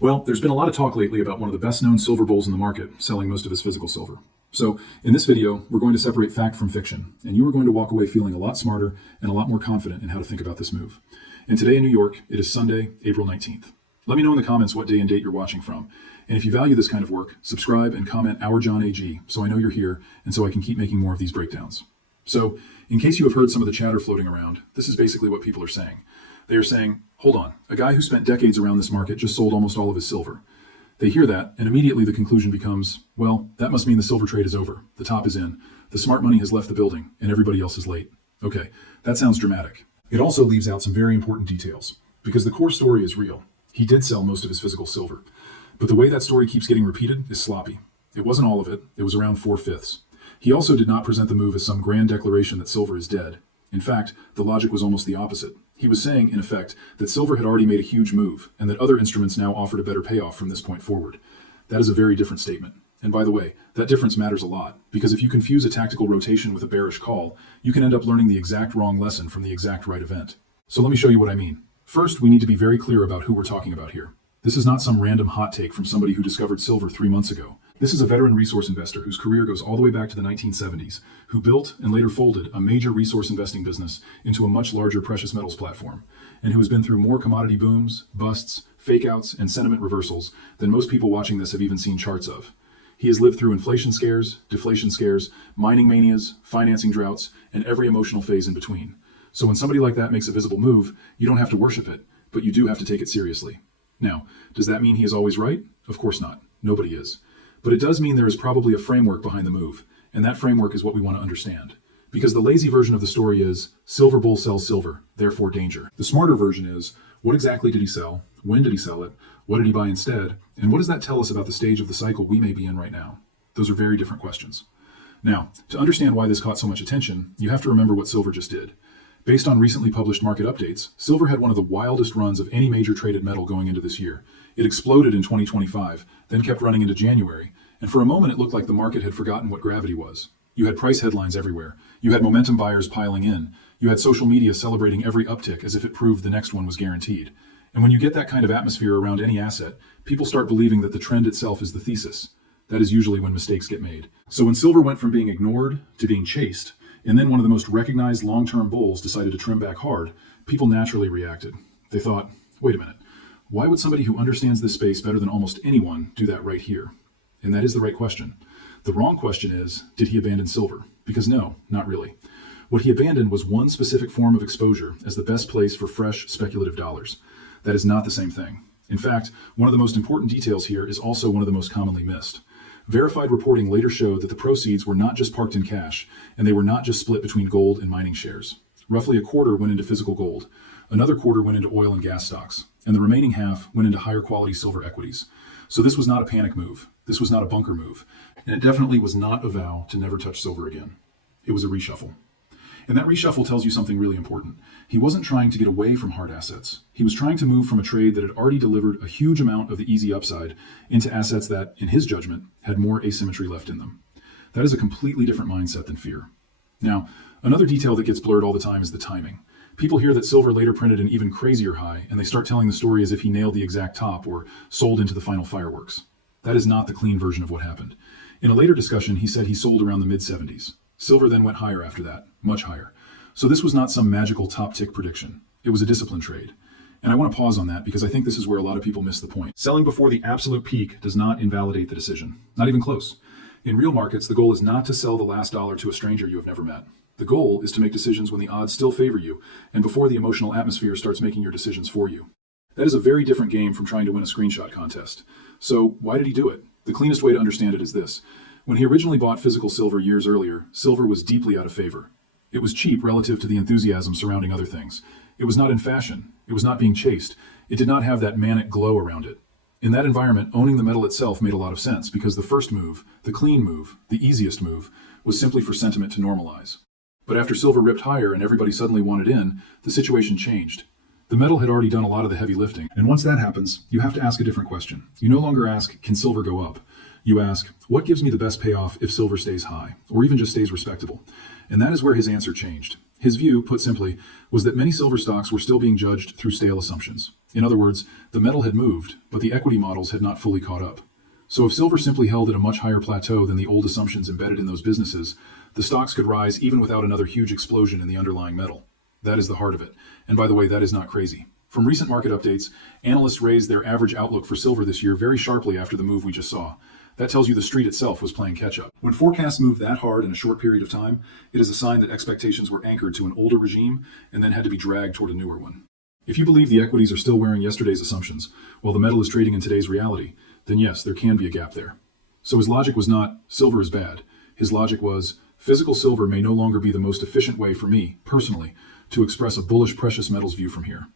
Well, there's been a lot of talk lately about one of the best known silver bulls in the market selling most of his physical silver. So, in this video, we're going to separate fact from fiction, and you are going to walk away feeling a lot smarter and a lot more confident in how to think about this move. And today in New York, it is Sunday, April 19th. Let me know in the comments what day and date you're watching from. And if you value this kind of work, subscribe and comment Our John AG so I know you're here and so I can keep making more of these breakdowns. So, in case you have heard some of the chatter floating around, this is basically what people are saying. They are saying, hold on, a guy who spent decades around this market just sold almost all of his silver. They hear that, and immediately the conclusion becomes, well, that must mean the silver trade is over. The top is in. The smart money has left the building, and everybody else is late. Okay, that sounds dramatic. It also leaves out some very important details, because the core story is real. He did sell most of his physical silver. But the way that story keeps getting repeated is sloppy. It wasn't all of it. It was around 4/5. He also did not present the move as some grand declaration that silver is dead. In fact, the logic was almost the opposite. He was saying, in effect, that silver had already made a huge move, and that other instruments now offered a better payoff from this point forward. That is a very different statement. And by the way, that difference matters a lot, because if you confuse a tactical rotation with a bearish call, you can end up learning the exact wrong lesson from the exact right event. So let me show you what I mean. First, we need to be very clear about who we're talking about here. This is not some random hot take from somebody who discovered silver 3 months ago. This is a veteran resource investor whose career goes all the way back to the 1970s, who built and later folded a major resource investing business into a much larger precious metals platform, and who has been through more commodity booms, busts, fake-outs, and sentiment reversals than most people watching this have even seen charts of. He has lived through inflation scares, deflation scares, mining manias, financing droughts, and every emotional phase in between. So when somebody like that makes a visible move, you don't have to worship it, but you do have to take it seriously. Now, does that mean he is always right? Of course not. Nobody is. But it does mean there is probably a framework behind the move, and that framework is what we want to understand. Because the lazy version of the story is, silver bull sells silver, therefore danger. The smarter version is, what exactly did he sell? When did he sell it? What did he buy instead? And what does that tell us about the stage of the cycle we may be in right now? Those are very different questions. Now, to understand why this caught so much attention, you have to remember what silver just did. Based on recently published market updates, silver had one of the wildest runs of any major traded metal going into this year. It exploded in 2025, then kept running into January, and for a moment it looked like the market had forgotten what gravity was. You had price headlines everywhere. You had momentum buyers piling in. You had social media celebrating every uptick as if it proved the next one was guaranteed. And when you get that kind of atmosphere around any asset, people start believing that the trend itself is the thesis. That is usually when mistakes get made. So when silver went from being ignored to being chased, and then one of the most recognized long-term bulls decided to trim back hard, people naturally reacted. They thought, wait a minute, why would somebody who understands this space better than almost anyone do that right here? And that is the right question. The wrong question is, did he abandon silver? Because no, not really. What he abandoned was one specific form of exposure as the best place for fresh speculative dollars. That is not the same thing. In fact, one of the most important details here is also one of the most commonly missed. Verified reporting later showed that the proceeds were not just parked in cash, and they were not just split between gold and mining shares. Roughly a quarter went into physical gold, another quarter went into oil and gas stocks, and the remaining half went into higher quality silver equities. So this was not a panic move. This was not a bunker move. And it definitely was not a vow to never touch silver again. It was a reshuffle. And that reshuffle tells you something really important. He wasn't trying to get away from hard assets. He was trying to move from a trade that had already delivered a huge amount of the easy upside into assets that, in his judgment, had more asymmetry left in them. That is a completely different mindset than fear. Now, another detail that gets blurred all the time is the timing. People hear that silver later printed an even crazier high, and they start telling the story as if he nailed the exact top or sold into the final fireworks. That is not the clean version of what happened. In a later discussion, he said he sold around the mid-70s. Silver then went higher after that, much higher. So this was not some magical top tick prediction. It was a disciplined trade. And I want to pause on that because I think this is where a lot of people miss the point. Selling before the absolute peak does not invalidate the decision. Not even close. In real markets, the goal is not to sell the last dollar to a stranger you have never met. The goal is to make decisions when the odds still favor you and before the emotional atmosphere starts making your decisions for you. That is a very different game from trying to win a screenshot contest. So why did he do it? The cleanest way to understand it is this. When he originally bought physical silver years earlier, silver was deeply out of favor. It was cheap relative to the enthusiasm surrounding other things. It was not in fashion. It was not being chased. It did not have that manic glow around it. In that environment, owning the metal itself made a lot of sense because the first move, the clean move, the easiest move, was simply for sentiment to normalize. But after silver ripped higher and everybody suddenly wanted in, the situation changed. The metal had already done a lot of the heavy lifting. And once that happens, you have to ask a different question. You no longer ask, can silver go up? You ask, what gives me the best payoff if silver stays high, or even just stays respectable? And that is where his answer changed. His view, put simply, was that many silver stocks were still being judged through stale assumptions. In other words, the metal had moved, but the equity models had not fully caught up. So if silver simply held at a much higher plateau than the old assumptions embedded in those businesses, the stocks could rise even without another huge explosion in the underlying metal. That is the heart of it. And by the way, that is not crazy. From recent market updates, analysts raised their average outlook for silver this year very sharply after the move we just saw. That tells you the street itself was playing catch-up. When forecasts move that hard in a short period of time, it is a sign that expectations were anchored to an older regime and then had to be dragged toward a newer one. If you believe the equities are still wearing yesterday's assumptions, while the metal is trading in today's reality, then yes, there can be a gap there. So his logic was not, silver is bad. His logic was, physical silver may no longer be the most efficient way for me, personally, to express a bullish precious metals view from here.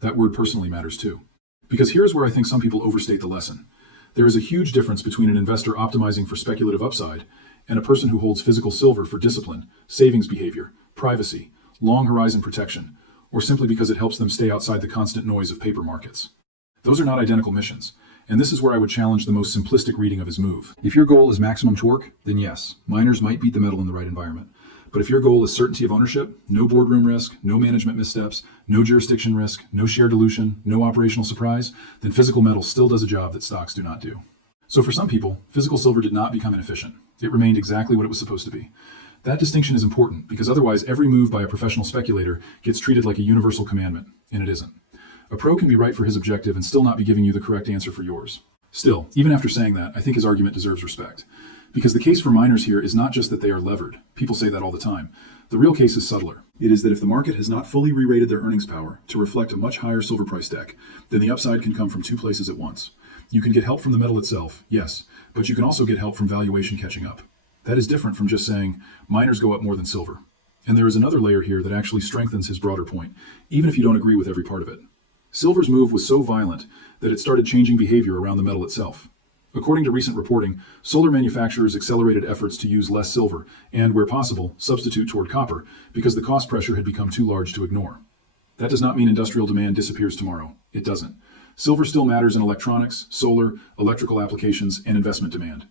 That word personally matters too. Because here's where I think some people overstate the lesson. There is a huge difference between an investor optimizing for speculative upside and a person who holds physical silver for discipline, savings behavior, privacy, long horizon protection, or simply because it helps them stay outside the constant noise of paper markets. Those are not identical missions, and this is where I would challenge the most simplistic reading of his move. If your goal is maximum torque, then yes, miners might beat the metal in the right environment. But if your goal is certainty of ownership, no boardroom risk, no management missteps, no jurisdiction risk, no share dilution, no operational surprise, then physical metal still does a job that stocks do not do. So for some people, physical silver did not become inefficient. It remained exactly what it was supposed to be. That distinction is important because otherwise every move by a professional speculator gets treated like a universal commandment, and it isn't. A pro can be right for his objective and still not be giving you the correct answer for yours. Still, even after saying that, I think his argument deserves respect. Because the case for miners here is not just that they are levered. People say that all the time. The real case is subtler. It is that if the market has not fully re-rated their earnings power to reflect a much higher silver price deck, then the upside can come from two places at once. You can get help from the metal itself, yes, but you can also get help from valuation catching up. That is different from just saying, miners go up more than silver. And there is another layer here that actually strengthens his broader point, even if you don't agree with every part of it. Silver's move was so violent that it started changing behavior around the metal itself. According to recent reporting, solar manufacturers accelerated efforts to use less silver and, where possible, substitute toward copper because the cost pressure had become too large to ignore. That does not mean industrial demand disappears tomorrow. It doesn't. Silver still matters in electronics, solar, electrical applications, and investment demand.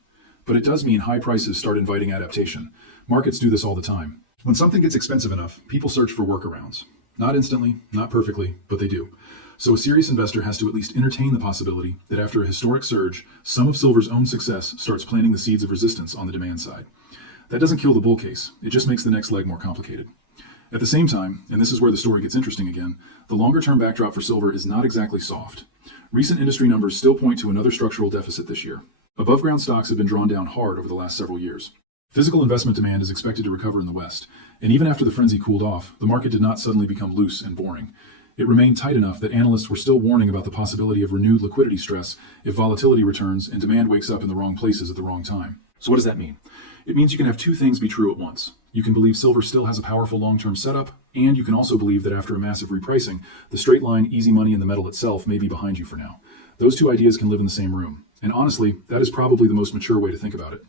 But it does mean high prices start inviting adaptation. Markets do this all the time. When something gets expensive enough, people search for workarounds. Not instantly, not perfectly, but they do. So a serious investor has to at least entertain the possibility that after a historic surge, some of silver's own success starts planting the seeds of resistance on the demand side. That doesn't kill the bull case, it just makes the next leg more complicated. At the same time, and this is where the story gets interesting again, the longer-term backdrop for silver is not exactly soft. Recent industry numbers still point to another structural deficit this year. Above-ground stocks have been drawn down hard over the last several years. Physical investment demand is expected to recover in the West, and even after the frenzy cooled off, the market did not suddenly become loose and boring. It remained tight enough that analysts were still warning about the possibility of renewed liquidity stress if volatility returns and demand wakes up in the wrong places at the wrong time. So what does that mean? It means you can have two things be true at once. You can believe silver still has a powerful long-term setup, and you can also believe that after a massive repricing, the straight line easy money in the metal itself may be behind you for now. Those two ideas can live in the same room. And honestly, that is probably the most mature way to think about it.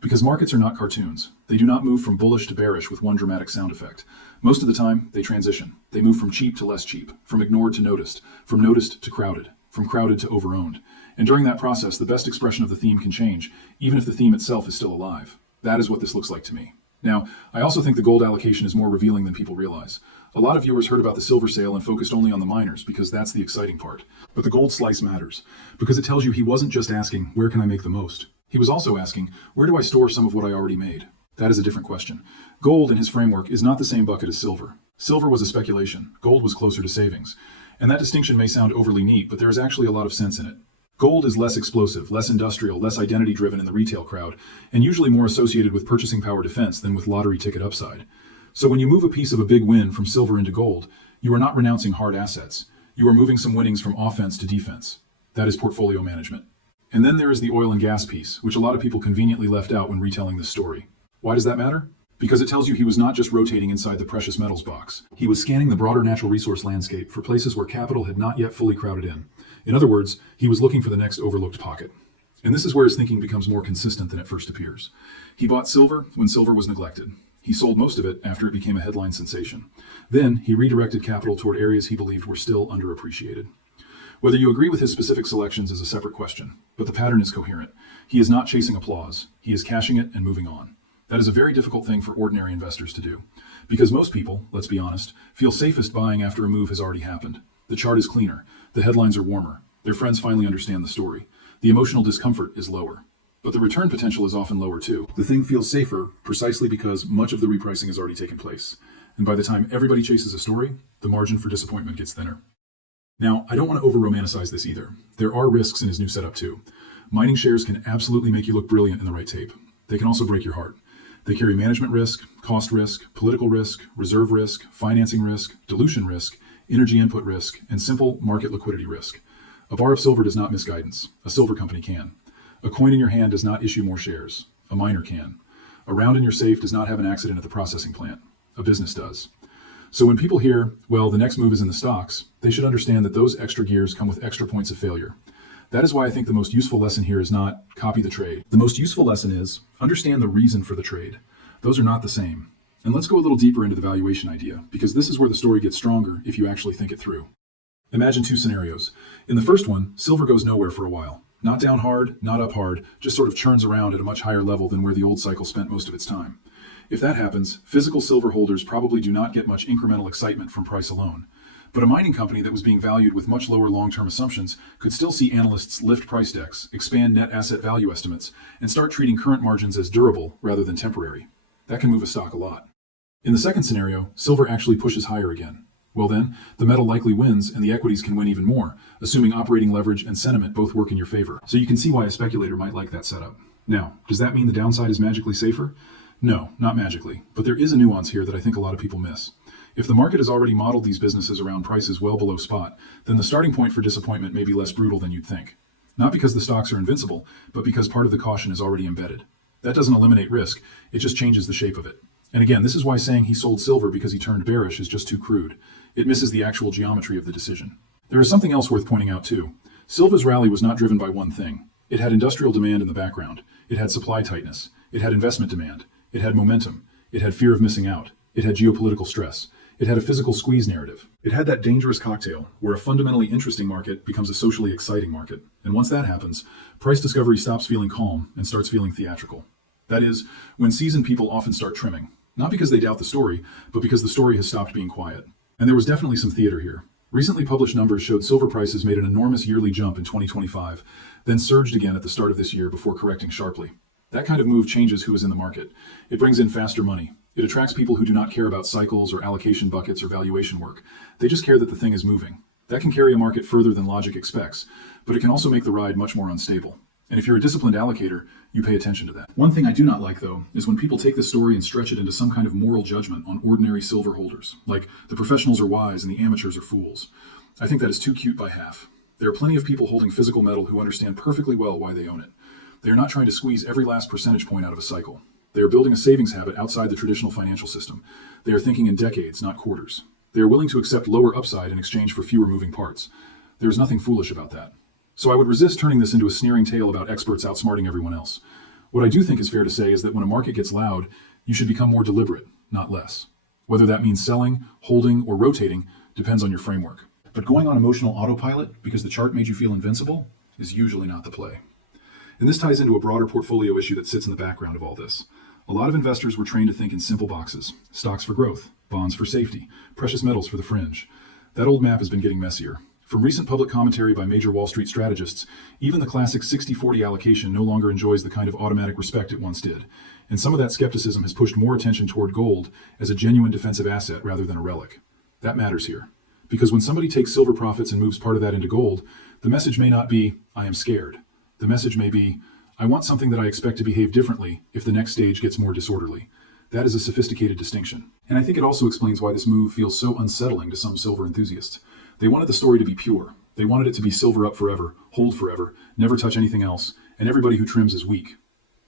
Because markets are not cartoons. They do not move from bullish to bearish with one dramatic sound effect. Most of the time, they transition. They move from cheap to less cheap, from ignored to noticed, from noticed to crowded, from crowded to overowned. And during that process, the best expression of the theme can change, even if the theme itself is still alive. That is what this looks like to me. Now, I also think the gold allocation is more revealing than people realize. A lot of viewers heard about the silver sale and focused only on the miners because that's the exciting part. But the gold slice matters, because it tells you he wasn't just asking, where can I make the most? He was also asking, where do I store some of what I already made? That is a different question. Gold, in his framework, is not the same bucket as silver. Silver was a speculation. Gold was closer to savings. And that distinction may sound overly neat, but there is actually a lot of sense in it. Gold is less explosive, less industrial, less identity-driven in the retail crowd, and usually more associated with purchasing power defense than with lottery ticket upside. So when you move a piece of a big win from silver into gold, you are not renouncing hard assets. You are moving some winnings from offense to defense. That is portfolio management. And then there is the oil and gas piece, which a lot of people conveniently left out when retelling this story. Why does that matter? Because it tells you he was not just rotating inside the precious metals box. He was scanning the broader natural resource landscape for places where capital had not yet fully crowded in. In other words, he was looking for the next overlooked pocket. And this is where his thinking becomes more consistent than it first appears. He bought silver when silver was neglected. He sold most of it after it became a headline sensation. Then he redirected capital toward areas he believed were still underappreciated. Whether you agree with his specific selections is a separate question, but the pattern is coherent. He is not chasing applause. He is cashing it and moving on. That is a very difficult thing for ordinary investors to do, because most people, let's be honest, feel safest buying after a move has already happened. The chart is cleaner, the headlines are warmer, their friends finally understand the story. The emotional discomfort is lower, but the return potential is often lower too. The thing feels safer precisely because much of the repricing has already taken place. And by the time everybody chases a story, the margin for disappointment gets thinner. Now, I don't want to over-romanticize this either. There are risks in his new setup too. Mining shares can absolutely make you look brilliant in the right tape. They can also break your heart. They carry management risk, cost risk, political risk, reserve risk, financing risk, dilution risk, energy input risk, and simple market liquidity risk. A bar of silver does not miss guidance. A silver company can. A coin in your hand does not issue more shares. A miner can. A round in your safe does not have an accident at the processing plant. A business does. So when people hear, well, the next move is in the stocks, they should understand that those extra gears come with extra points of failure. That is why I think the most useful lesson here is not copy the trade. The most useful lesson is understand the reason for the trade. Those are not the same. And let's go a little deeper into the valuation idea, because this is where the story gets stronger if you actually think it through. Imagine two scenarios. In the first one, silver goes nowhere for a while. Not down hard, not up hard, just sort of churns around at a much higher level than where the old cycle spent most of its time. If that happens, physical silver holders probably do not get much incremental excitement from price alone. But a mining company that was being valued with much lower long-term assumptions could still see analysts lift price decks, expand net asset value estimates, and start treating current margins as durable rather than temporary. That can move a stock a lot. In the second scenario, silver actually pushes higher again. Well then, the metal likely wins and the equities can win even more, assuming operating leverage and sentiment both work in your favor. So you can see why a speculator might like that setup. Now, does that mean the downside is magically safer? No, not magically, but there is a nuance here that I think a lot of people miss. If the market has already modeled these businesses around prices well below spot, then the starting point for disappointment may be less brutal than you'd think. Not because the stocks are invincible, but because part of the caution is already embedded. That doesn't eliminate risk, it just changes the shape of it. And again, this is why saying he sold silver because he turned bearish is just too crude. It misses the actual geometry of the decision. There is something else worth pointing out too. Silva's rally was not driven by one thing. It had industrial demand in the background. It had supply tightness. It had investment demand. It had momentum. It had fear of missing out. It had geopolitical stress. It had a physical squeeze narrative. It had that dangerous cocktail where a fundamentally interesting market becomes a socially exciting market. And once that happens, price discovery stops feeling calm and starts feeling theatrical. That is, when seasoned people often start trimming. Not because they doubt the story, but because the story has stopped being quiet. And there was definitely some theater here. Recently published numbers showed silver prices made an enormous yearly jump in 2025, then surged again at the start of this year before correcting sharply. That kind of move changes who is in the market. It brings in faster money. It attracts people who do not care about cycles or allocation buckets or valuation work. They just care that the thing is moving. That can carry a market further than logic expects, but it can also make the ride much more unstable. And if you're a disciplined allocator, you pay attention to that. One thing I do not like, though, is when people take the story and stretch it into some kind of moral judgment on ordinary silver holders, like the professionals are wise and the amateurs are fools. I think that is too cute by half. There are plenty of people holding physical metal who understand perfectly well why they own it. They are not trying to squeeze every last percentage point out of a cycle. They are building a savings habit outside the traditional financial system. They are thinking in decades, not quarters. They are willing to accept lower upside in exchange for fewer moving parts. There is nothing foolish about that. So I would resist turning this into a sneering tale about experts outsmarting everyone else. What I do think is fair to say is that when a market gets loud, you should become more deliberate, not less. Whether that means selling, holding, or rotating depends on your framework. But going on emotional autopilot because the chart made you feel invincible is usually not the play. And this ties into a broader portfolio issue that sits in the background of all this. A lot of investors were trained to think in simple boxes: stocks for growth, bonds for safety, precious metals for the fringe. That old map has been getting messier. From recent public commentary by major Wall Street strategists, even the classic 60-40 allocation no longer enjoys the kind of automatic respect it once did. And some of that skepticism has pushed more attention toward gold as a genuine defensive asset rather than a relic. That matters here. Because when somebody takes silver profits and moves part of that into gold, the message may not be, I am scared. The message may be, I want something that I expect to behave differently if the next stage gets more disorderly. That is a sophisticated distinction. And I think it also explains why this move feels so unsettling to some silver enthusiasts. They wanted the story to be pure. They wanted it to be silver up forever, hold forever, never touch anything else, and everybody who trims is weak.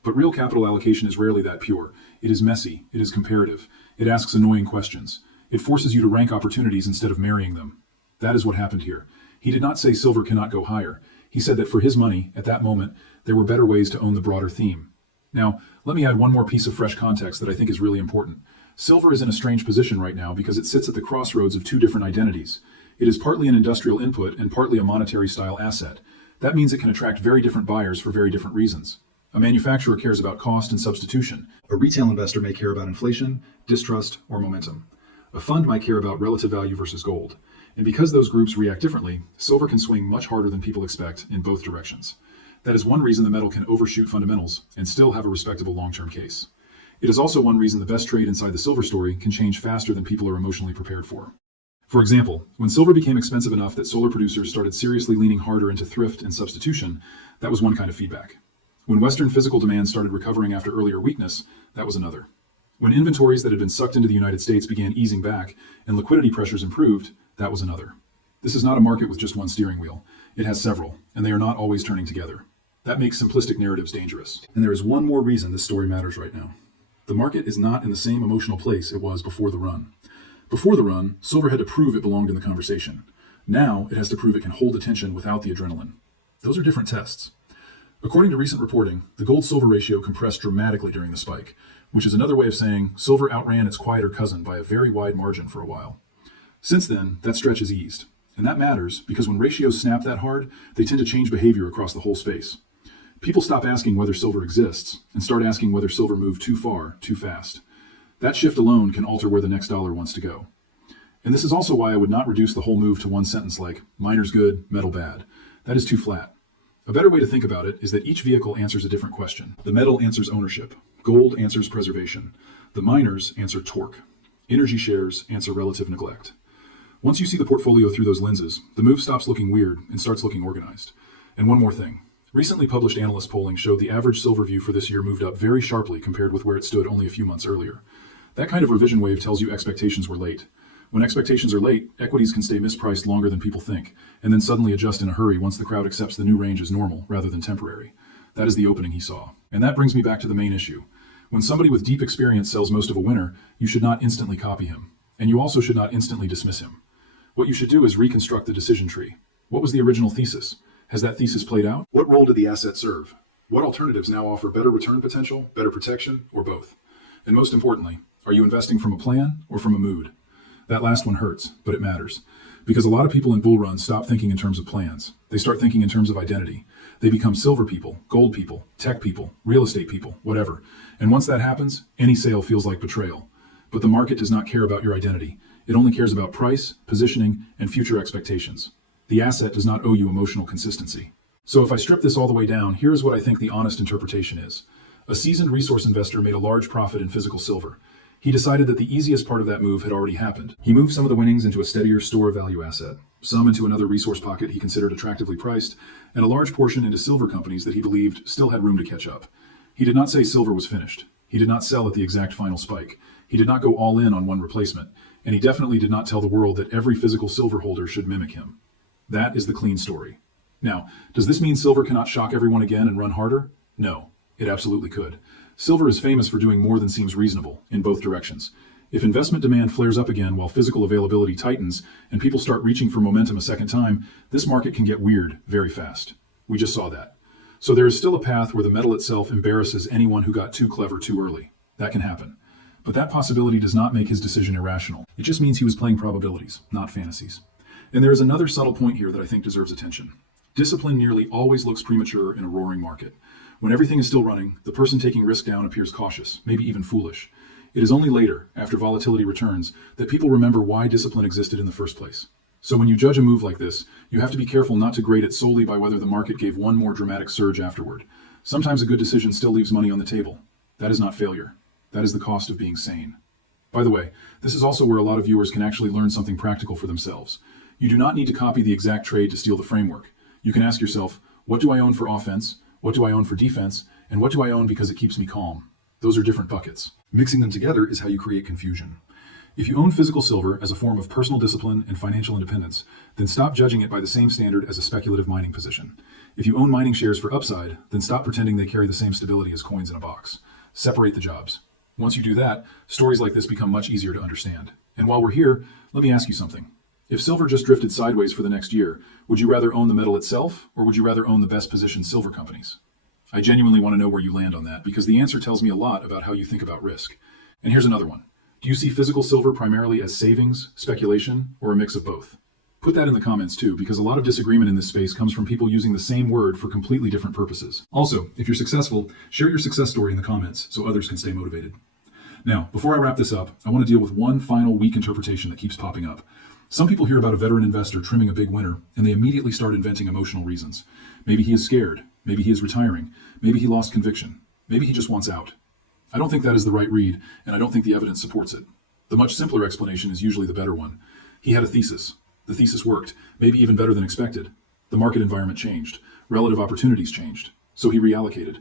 But real capital allocation is rarely that pure. It is messy, it is comparative, it asks annoying questions. It forces you to rank opportunities instead of marrying them. That is what happened here. He did not say silver cannot go higher. He said that for his money, at that moment, there were better ways to own the broader theme. Now, let me add one more piece of fresh context that I think is really important. Silver is in a strange position right now because it sits at the crossroads of two different identities. It is partly an industrial input and partly a monetary style asset. That means it can attract very different buyers for very different reasons. A manufacturer cares about cost and substitution. A retail investor may care about inflation, distrust, or momentum. A fund might care about relative value versus gold. And because those groups react differently, silver can swing much harder than people expect in both directions. That is one reason the metal can overshoot fundamentals and still have a respectable long-term case. It is also one reason the best trade inside the silver story can change faster than people are emotionally prepared for. For example, when silver became expensive enough that solar producers started seriously leaning harder into thrift and substitution, that was one kind of feedback. When Western physical demand started recovering after earlier weakness, that was another. When inventories that had been sucked into the United States began easing back and liquidity pressures improved, that was another. This is not a market with just one steering wheel. It has several, and they are not always turning together. That makes simplistic narratives dangerous. And there is one more reason this story matters right now. The market is not in the same emotional place it was before the run. Before the run, silver had to prove it belonged in the conversation. Now it has to prove it can hold attention without the adrenaline. Those are different tests. According to recent reporting, the gold-silver ratio compressed dramatically during the spike, which is another way of saying silver outran its quieter cousin by a very wide margin for a while. Since then, that stretch has eased. And that matters because when ratios snap that hard, they tend to change behavior across the whole space. People stop asking whether silver exists and start asking whether silver moved too far, too fast. That shift alone can alter where the next dollar wants to go. And this is also why I would not reduce the whole move to one sentence like, miners good, metal bad. That is too flat. A better way to think about it is that each vehicle answers a different question. The metal answers ownership. Gold answers preservation. The miners answer torque. Energy shares answer relative neglect. Once you see the portfolio through those lenses, the move stops looking weird and starts looking organized. And one more thing. Recently published Analyst polling showed the average silver view for this year moved up very sharply compared with where it stood only a few months earlier. That kind of revision wave tells you expectations were late. When expectations are late, equities can stay mispriced longer than people think, and then suddenly adjust in a hurry once the crowd accepts the new range as normal rather than temporary. That is the opening he saw. And that brings me back to the main issue. When somebody with deep experience sells most of a winner, you should not instantly copy him. And you also should not instantly dismiss him. What you should do is reconstruct the decision tree. What was the original thesis? Has that thesis played out? What role did the asset serve? What alternatives now offer better return potential, better protection, or both? And most importantly, are you investing from a plan or from a mood? That last one hurts, but it matters. Because a lot of people in bull runs stop thinking in terms of plans. They start thinking in terms of identity. They become silver people, gold people, tech people, real estate people, whatever. And once that happens, any sale feels like betrayal. But the market does not care about your identity. It only cares about price, positioning, and future expectations. The asset does not owe you emotional consistency. So if I strip this all the way down, here's what I think the honest interpretation is. A seasoned resource investor made a large profit in physical silver. He decided that the easiest part of that move had already happened. He moved some of the winnings into a steadier store of value asset, some into another resource pocket he considered attractively priced, and a large portion into silver companies that he believed still had room to catch up. He did not say silver was finished. He did not sell at the exact final spike. He did not go all in on one replacement. And he definitely did not tell the world that every physical silver holder should mimic him. That is the clean story. Now, does this mean silver cannot shock everyone again and run harder? No, it absolutely could. Silver is famous for doing more than seems reasonable in both directions. If investment demand flares up again while physical availability tightens and people start reaching for momentum a second time, this market can get weird very fast. We just saw that. So there is still a path where the metal itself embarrasses anyone who got too clever too early. That can happen. But that possibility does not make his decision irrational. It just means he was playing probabilities, not fantasies. And there is another subtle point here that I think deserves attention. Discipline nearly always looks premature in a roaring market. When everything is still running, the person taking risk down appears cautious, maybe even foolish. It is only later, after volatility returns, that people remember why discipline existed in the first place. So when you judge a move like this, you have to be careful not to grade it solely by whether the market gave one more dramatic surge afterward. Sometimes a good decision still leaves money on the table. That is not failure. That is the cost of being sane. By the way, this is also where a lot of viewers can actually learn something practical for themselves. You do not need to copy the exact trade to steal the framework. You can ask yourself, what do I own for offense? What do I own for defense? And what do I own because it keeps me calm? Those are different buckets. Mixing them together is how you create confusion. If you own physical silver as a form of personal discipline and financial independence, then stop judging it by the same standard as a speculative mining position. If you own mining shares for upside, then stop pretending they carry the same stability as coins in a box. Separate the jobs. Once you do that, stories like this become much easier to understand. And while we're here, let me ask you something. If silver just drifted sideways for the next year, would you rather own the metal itself, or would you rather own the best positioned silver companies? I genuinely want to know where you land on that, because the answer tells me a lot about how you think about risk. And here's another one. Do you see physical silver primarily as savings, speculation, or a mix of both? Put that in the comments too, because a lot of disagreement in this space comes from people using the same word for completely different purposes. Also, if you're successful, share your success story in the comments so others can stay motivated. Now, before I wrap this up, I want to deal with one final weak interpretation that keeps popping up. Some people hear about a veteran investor trimming a big winner, and they immediately start inventing emotional reasons. Maybe he is scared. Maybe he is retiring. Maybe he lost conviction. Maybe he just wants out. I don't think that is the right read, and I don't think the evidence supports it. The much simpler explanation is usually the better one. He had a thesis. The thesis worked, maybe even better than expected. The market environment changed. Relative opportunities changed. So he reallocated.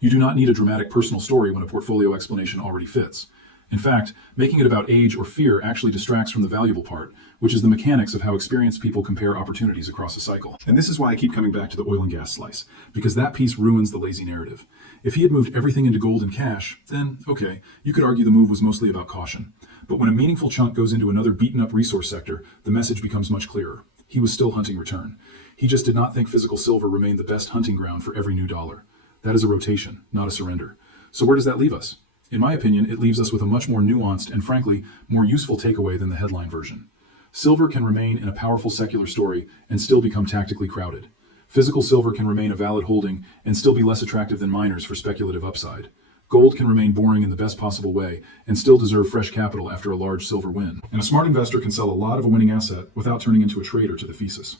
You do not need a dramatic personal story when a portfolio explanation already fits. In fact, making it about age or fear actually distracts from the valuable part, which is the mechanics of how experienced people compare opportunities across a cycle. And this is why I keep coming back to the oil and gas slice, because that piece ruins the lazy narrative. If he had moved everything into gold and cash, then, okay, you could argue the move was mostly about caution. But when a meaningful chunk goes into another beaten-up resource sector, the message becomes much clearer. He was still hunting return. He just did not think physical silver remained the best hunting ground for every new dollar. That is a rotation, not a surrender. So where does that leave us? In my opinion, it leaves us with a much more nuanced and, frankly, more useful takeaway than the headline version. Silver can remain in a powerful secular story and still become tactically crowded. Physical silver can remain a valid holding and still be less attractive than miners for speculative upside. Gold can remain boring in the best possible way and still deserve fresh capital after a large silver win. And a smart investor can sell a lot of a winning asset without turning into a traitor to the thesis.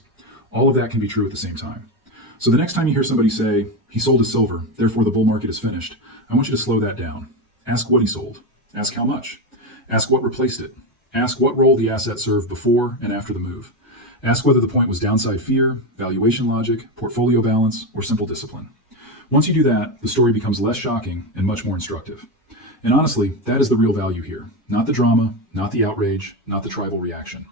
All of that can be true at the same time. So the next time you hear somebody say, he sold his silver, therefore the bull market is finished, I want you to slow that down. Ask what he sold. Ask how much. Ask what replaced it. Ask what role the asset served before and after the move. Ask whether the point was downside fear, valuation logic, portfolio balance, or simple discipline. Once you do that, the story becomes less shocking and much more instructive. And honestly, that is the real value here. Not the drama, not the outrage, not the tribal reaction.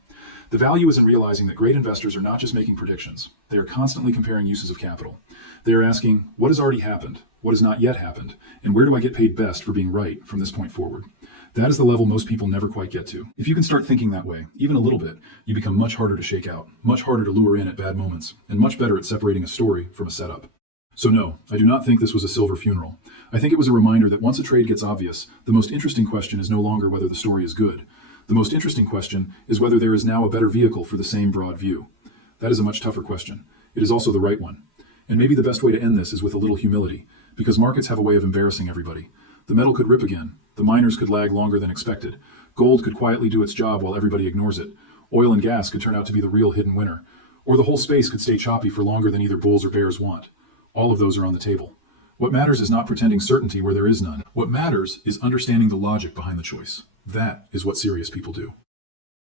The value is in realizing that great investors are not just making predictions. They are constantly comparing uses of capital. They are asking, what has already happened? What has not yet happened? And where do I get paid best for being right from this point forward? That is the level most people never quite get to. If you can start thinking that way, even a little bit, you become much harder to shake out, much harder to lure in at bad moments, and much better at separating a story from a setup. So no, I do not think this was a silver funeral. I think it was a reminder that once a trade gets obvious, the most interesting question is no longer whether the story is good. The most interesting question is whether there is now a better vehicle for the same broad view. That is a much tougher question. It is also the right one. And maybe the best way to end this is with a little humility, because markets have a way of embarrassing everybody. The metal could rip again. The miners could lag longer than expected. Gold could quietly do its job while everybody ignores it. Oil and gas could turn out to be the real hidden winner. Or the whole space could stay choppy for longer than either bulls or bears want. All of those are on the table. What matters is not pretending certainty where there is none. What matters is understanding the logic behind the choice. That is what serious people do.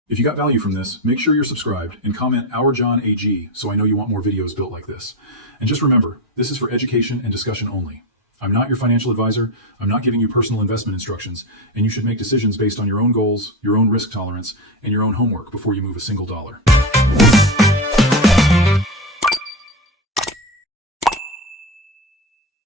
If you got value from this, make sure you're subscribed and comment Our John AG so I know you want more videos built like this. And just remember, this is for education and discussion only. I'm not your financial advisor, I'm not giving you personal investment instructions, and you should make decisions based on your own goals, your own risk tolerance, and your own homework before you move a single dollar.